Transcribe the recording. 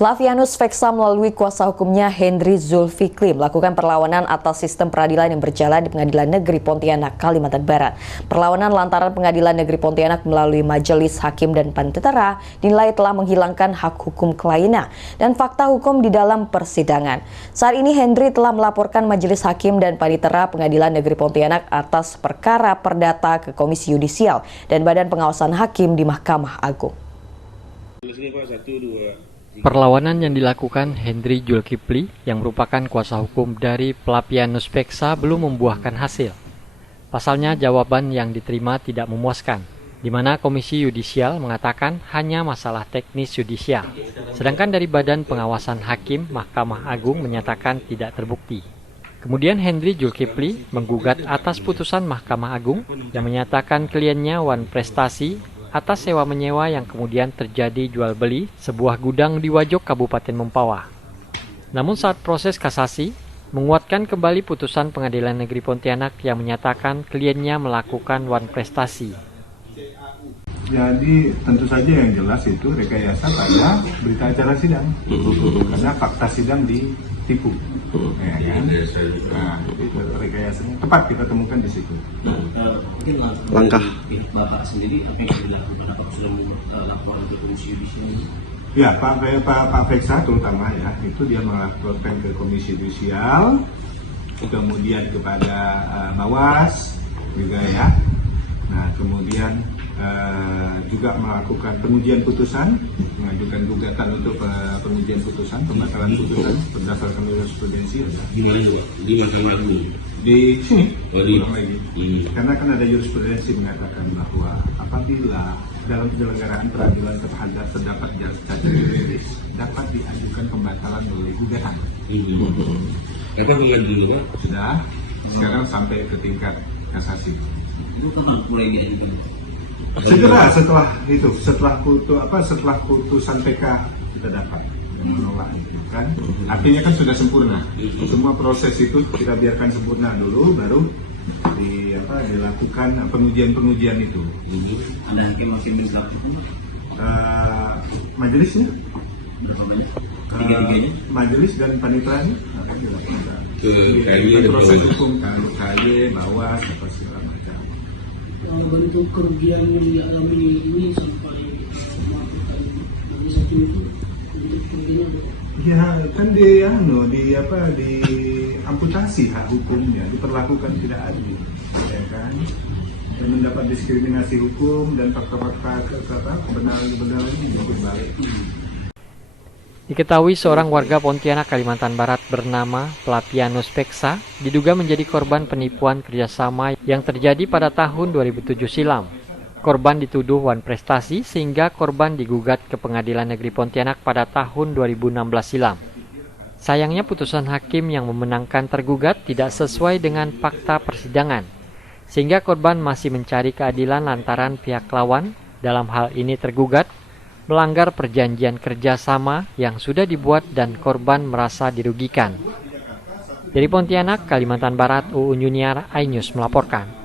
Flavianus Veksa melalui kuasa hukumnya Hendri Zulfikli melakukan perlawanan atas sistem peradilan yang berjalan di Pengadilan Negeri Pontianak, Kalimantan Barat. Perlawanan lantaran Pengadilan Negeri Pontianak melalui Majelis Hakim dan Panitera dinilai telah menghilangkan hak hukum kliennya dan fakta hukum di dalam persidangan. Saat ini Hendri telah melaporkan Majelis Hakim dan Panitera Pengadilan Negeri Pontianak atas perkara perdata ke Komisi Yudisial dan Badan Pengawasan Hakim di Mahkamah Agung. Perlawanan yang dilakukan Hendri Zulkifli yang merupakan kuasa hukum dari Flavianus Veksa belum membuahkan hasil. Pasalnya jawaban yang diterima tidak memuaskan, di mana Komisi Yudisial mengatakan hanya masalah teknis yudisial. Sedangkan dari Badan Pengawasan Hakim Mahkamah Agung menyatakan tidak terbukti. Kemudian Hendri Zulkifli menggugat atas putusan Mahkamah Agung yang menyatakan kliennya Wan Prestasi atas sewa-menyewa yang kemudian terjadi jual beli sebuah gudang di Wajok, Kabupaten Mempawah. Namun saat proses kasasi, menguatkan kembali putusan Pengadilan Negeri Pontianak yang menyatakan kliennya melakukan wan prestasi. Jadi tentu saja yang jelas itu rekayasa pada berita acara sidang, karena fakta sidang ditipu. Ya, kan? Nah, itu rekayasanya tepat kita temukan di situ. Mungkin langkah Bapak sendiri apa yang dilakukan? Apakah sudah membuat laporan ke Komisi Yudisial? Ya, Pak Veksa terutama ya, itu dia melaporkan ke Komisi Yudisial, kemudian kepada Bawas juga ya. Nah, kemudian juga melakukan pengujian putusan, mengajukan gugatan untuk pengujian putusan, pembatalan putusan berdasarkan jurisprudensi. Di mana juga? Di Mahkamah Agung? Di sini. Oh, di. Karena kan ada jurisprudensi mengatakan bahwa apabila dalam penyelenggaraan peradilan terdapat cacat juridis dapat diajukan pembatalan melalui gugatan. Apa pengajuan Pak? Sudah. Sekarang sampai ke tingkat kasasi. Itu kan harus mulai diajukan. Segera setelah putusan PK kita dapat menolak itu kan, artinya kan sudah sempurna. Semua proses itu kita biarkan sempurna dulu, baru dilakukan pengujian itu. Ada hakim masih minta Majelisnya? Berapa banyak? Tiga-tiganya? Majelis dan paniteranya akan dilakukan. Proses hukum KY, Bawas, apa segala macam. Bentuk kerugian yang dialami ini sampai melakukan majelis hakim itu bentuk kerugian. Ya kan diamputasi hak hukumnya, diperlakukan tidak adil, ya kan? Dan mendapat diskriminasi hukum dan fakta-fakta kebenaran ini berbalik. Diketahui seorang warga Pontianak, Kalimantan Barat bernama Flavianus Veksa diduga menjadi korban penipuan kerjasama yang terjadi pada tahun 2007 silam. Korban dituduh wan prestasi sehingga korban digugat ke Pengadilan Negeri Pontianak pada tahun 2016 silam. Sayangnya putusan hakim yang memenangkan tergugat tidak sesuai dengan fakta persidangan, sehingga korban masih mencari keadilan lantaran pihak lawan, dalam hal ini tergugat, melanggar perjanjian kerjasama yang sudah dibuat dan korban merasa dirugikan. Dari Pontianak, Kalimantan Barat, UU Junior, iNews melaporkan.